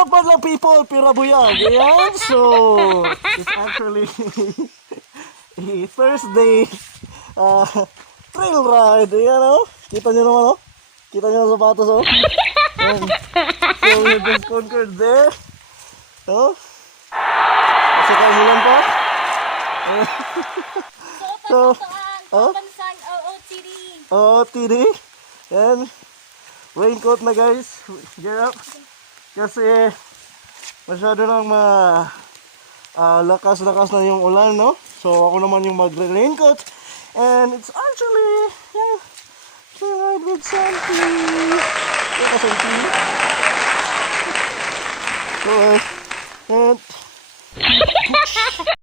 Pasok man lang people, pirabuyag. Ayan, so it's actually a Thursday trail ride. Ayan, oh. Kita nyo naman, oh. Kita nyo ang sapatos, oh. And, so we have just conquered there. Oh. At saka umulan pa. So, oh. OOTD. OOTD. And raincoat na guys. Get up. Kasi masyado nang lakas-lakas na yung ulan, no? So ako naman yung magre-raincoat. And it's actually, yeah, to ride with Santi. Yeah, Santi. So, and